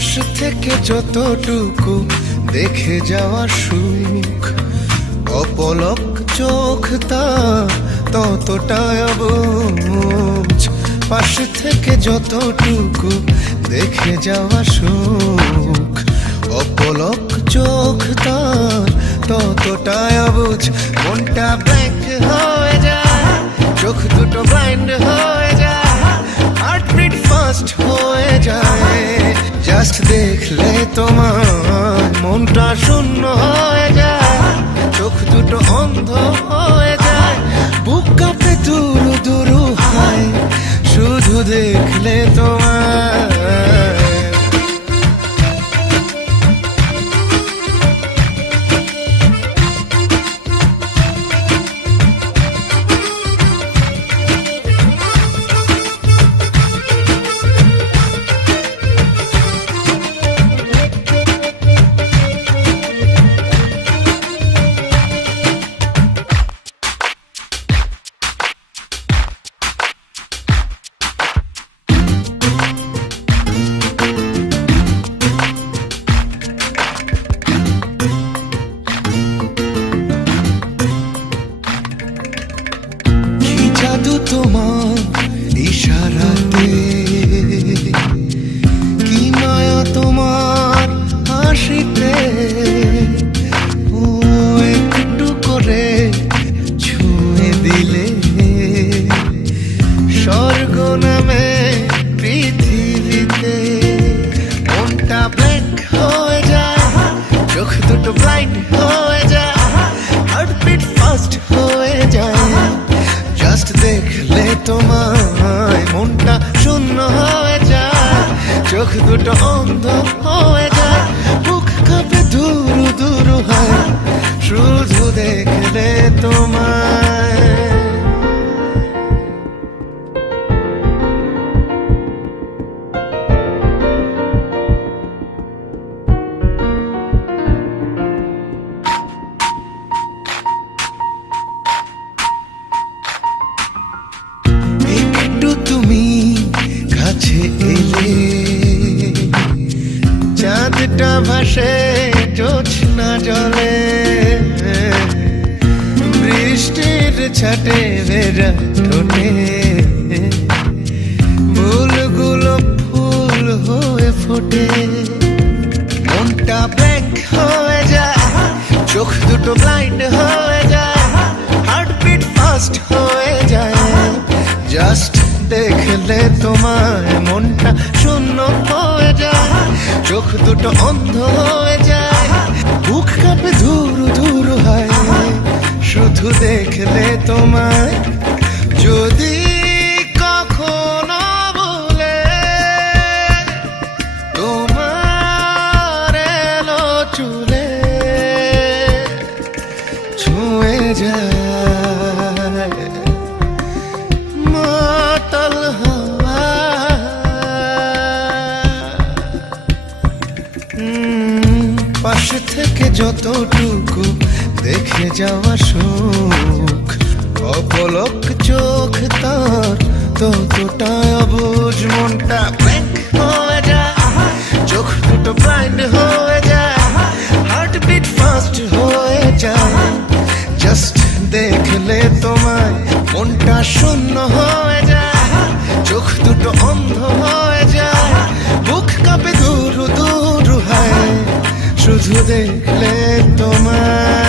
পাশ থেকে যতটুকু দেখে যাওয়া সুখ, অপলক চোখ তা ততটাই অবুঝ। পাশ থেকে যতটুকু দেখে যাওয়া সুখ, অপলক চোখ তার ততটাই অবুঝ। মনটা ব্ল্যাঙ্ক হয়ে যায়, চোখ দুটো ব্লাইন্ড হয়ে যায়, হার্টবিট ফাস্ট হয়ে যায়। জাস্ট দেখলে তোমার মনটা শূন্য হয়ে যায়, চোখ দুটো অন্ধ হয়ে যায়, বুক কাঁপে দুরু দুরু হয় শুধু দেখলে তোমার। জাদু তোমার ইশারাতে, কি মায়া তোমার হাসিতে, ও একটু করে ছুঁয়ে দিলে স্বর্গ নামে পৃথিবীতে। মনটা ব্ল্যাঙ্ক হয়ে যায়, চোখ দুটো ব্লাইন্ড হয়ে যায়, হার্টবিট ফাস্ট হয়ে যায়। জাস্ট দেখলে তোমায় মনটা শূন্য হয়ে যায়, চোখ দুটো অন্ধ হয়ে যায়, বুক কাঁপে দুরু দুরু হয় শুধু দেখলে তোমায়। তুমি কাছে এলে চাঁদটা ভাসে জোছনা জলে, বৃষ্টির ছাটে ভেজা ঠোঁটে ফুলগুলো ফুল হয়ে ফোটে। মনটা ব্ল্যাঙ্ক হয়ে যায়, চোখ দুটো ব্লাইন্ড হয়ে যায়, হার্টবিট ফাস্ট হয়ে যায়। জাস্ট দেখলে তোমার মনটা শূন্য হয়ে যায়, চোখ দুটো অন্ধ হয়ে যায়, বুক কাঁপে ধুরু ধুরু হয় শুধু দেখলে তোমায়। যদি কখনো বলে তোমার এলো চুলে ছুঁয়ে যায় মাতাল হাওয়া, পাশ থেকে যতটুকু দেখে যাওয়া সুখ, অপলক চোখ তার ততটাই অবুঝ। মনটা ব্ল্যাঙ্ক হয়ে যায়, চোখ দুটো ব্লাইন্ড হয়ে যায়, হার্টবিট ফাস্ট হয়ে যায়। জাস্ট দেখলে তোমায় মনটা শূন্য হয়ে যায়, চোখ দুটো অন্ধ হয়ে যায়, বুক কাঁপে দুরু দুরু হয় শুধু দেখলে তোমায়।